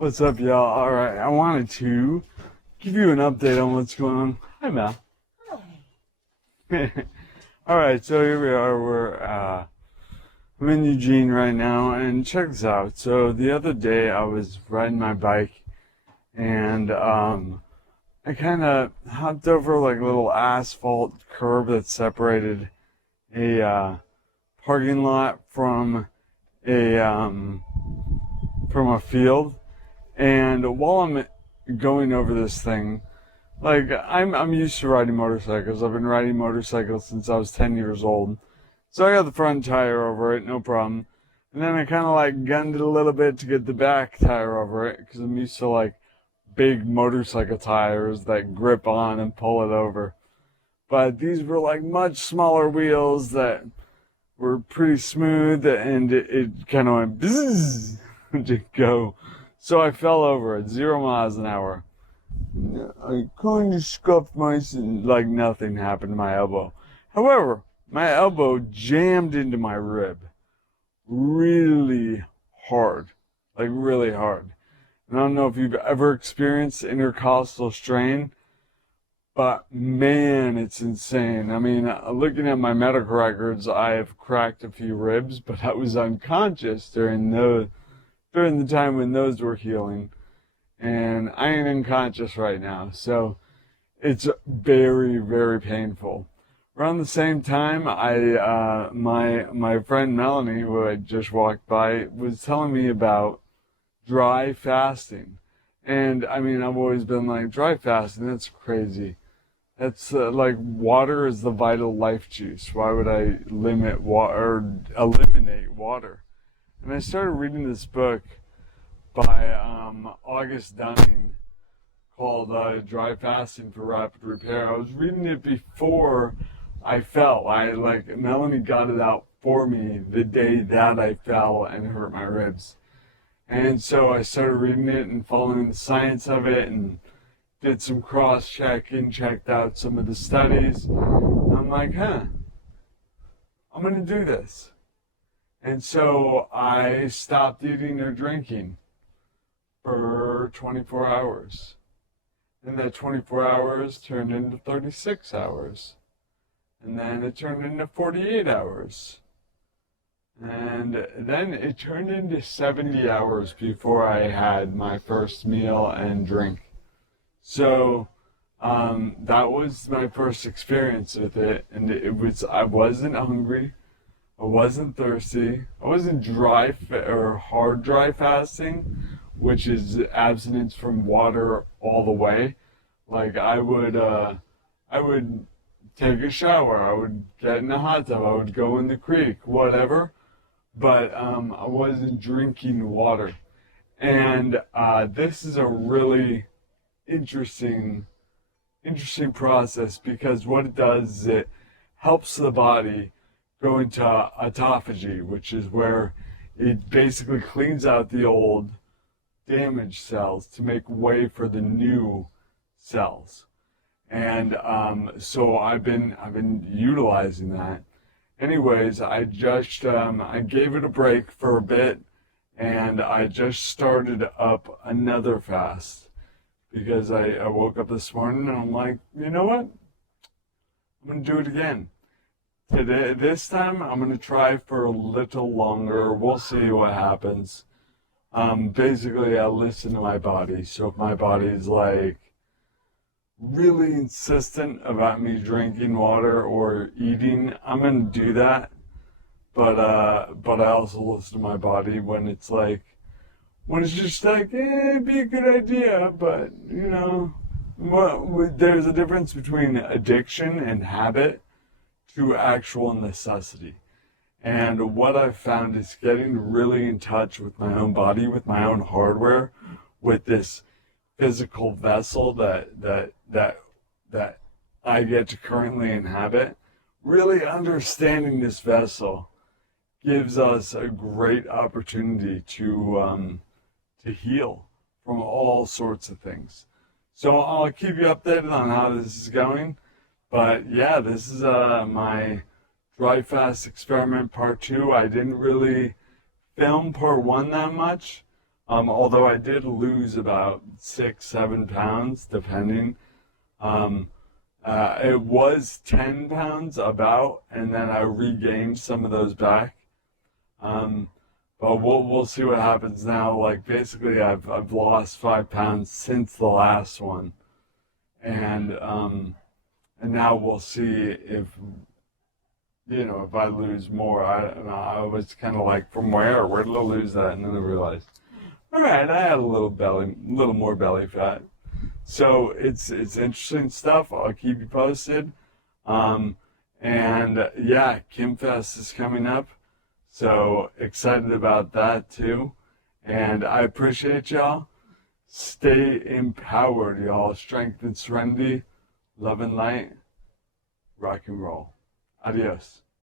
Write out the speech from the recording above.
What's up, y'all? All right, I wanted to give you an update on what's going on. Hi, Mel. All right, so here we are. I'm in Eugene right now, and check this out. So the other day, I was riding my bike, and I kind of hopped over like a little asphalt curb that separated a parking lot a um, from a field. And while I'm going over this thing, like I'm used to riding motorcycles. I've been riding motorcycles since I was 10 years old. So I got the front tire over it, no problem. And then I kind of like gunned it a little bit to get the back tire over it because I'm used to like big motorcycle tires that grip on and pull it over. But these were like much smaller wheels that were pretty smooth, and it kind of went bzzz to go. So I fell over at 0 miles an hour. I kind of scuffed like nothing happened to my elbow. However, my elbow jammed into my rib really hard, like really hard. And I don't know if you've ever experienced intercostal strain, but man, it's insane. I mean, looking at my medical records, I have cracked a few ribs, but I was unconscious during the time when those were healing, and I ain't unconscious right now, so it's very, very painful. Around the same time, my friend Melanie, who I just walked by, was telling me about dry fasting, and I mean, I've always been like, dry fasting, that's crazy. That's like water is the vital life juice. Why would I limit water or eliminate water? And I started reading this book by August Dunning called Dry Fasting for Rapid Repair. I was reading it before I fell. Melanie got it out for me the day that I fell and hurt my ribs. And so I started reading it and following the science of it and did some cross-checking, checked out some of the studies. I'm like, I'm going to do this. And so I stopped eating or drinking for 24 hours. And that 24 hours turned into 36 hours. And then it turned into 48 hours. And then it turned into 70 hours before I had my first meal and drink. So that was my first experience with it. And I wasn't hungry. I wasn't thirsty. I wasn't hard dry fasting, which is abstinence from water all the way. Like I would take a shower. I would get in a hot tub. I would go in the creek, whatever. But I wasn't drinking water. And this is a really interesting process because what it does is it helps the body go into autophagy, which is where it basically cleans out the old damaged cells to make way for the new cells. And so I've been utilizing that. Anyways, I gave it a break for a bit, and I just started up another fast because I woke up this morning and I'm like, you know what? I'm gonna do it again. This time, I'm going to try for a little longer. We'll see what happens. Basically, I listen to my body. So if my body's like really insistent about me drinking water or eating, I'm going to do that. But I also listen to my body when it's just like, it'd be a good idea. But, there's a difference between addiction and habit to actual necessity. And what I've found is getting really in touch with my own body, with my own hardware, with this physical vessel that I get to currently inhabit. Really understanding this vessel gives us a great opportunity to heal from all sorts of things. So I'll keep you updated on how this is going. But yeah, this is my dry fast experiment part 2. I didn't really film part 1 that much. Although I did lose about 6, 7 pounds, depending. Um, it was 10 pounds about, and then I regained some of those back. Um, but we'll see what happens now. Like basically, I've lost 5 pounds since the last one, and now we'll see if if I lose more. I was kind of like, from where did I lose that? And then I realized, all right, I had a little more belly fat. So it's interesting stuff. I'll keep you posted. Um, and yeah, KimFest is coming up. So excited about that too. And I appreciate y'all. Stay empowered, y'all. Strength and serenity, love and light, rock and roll. Adios.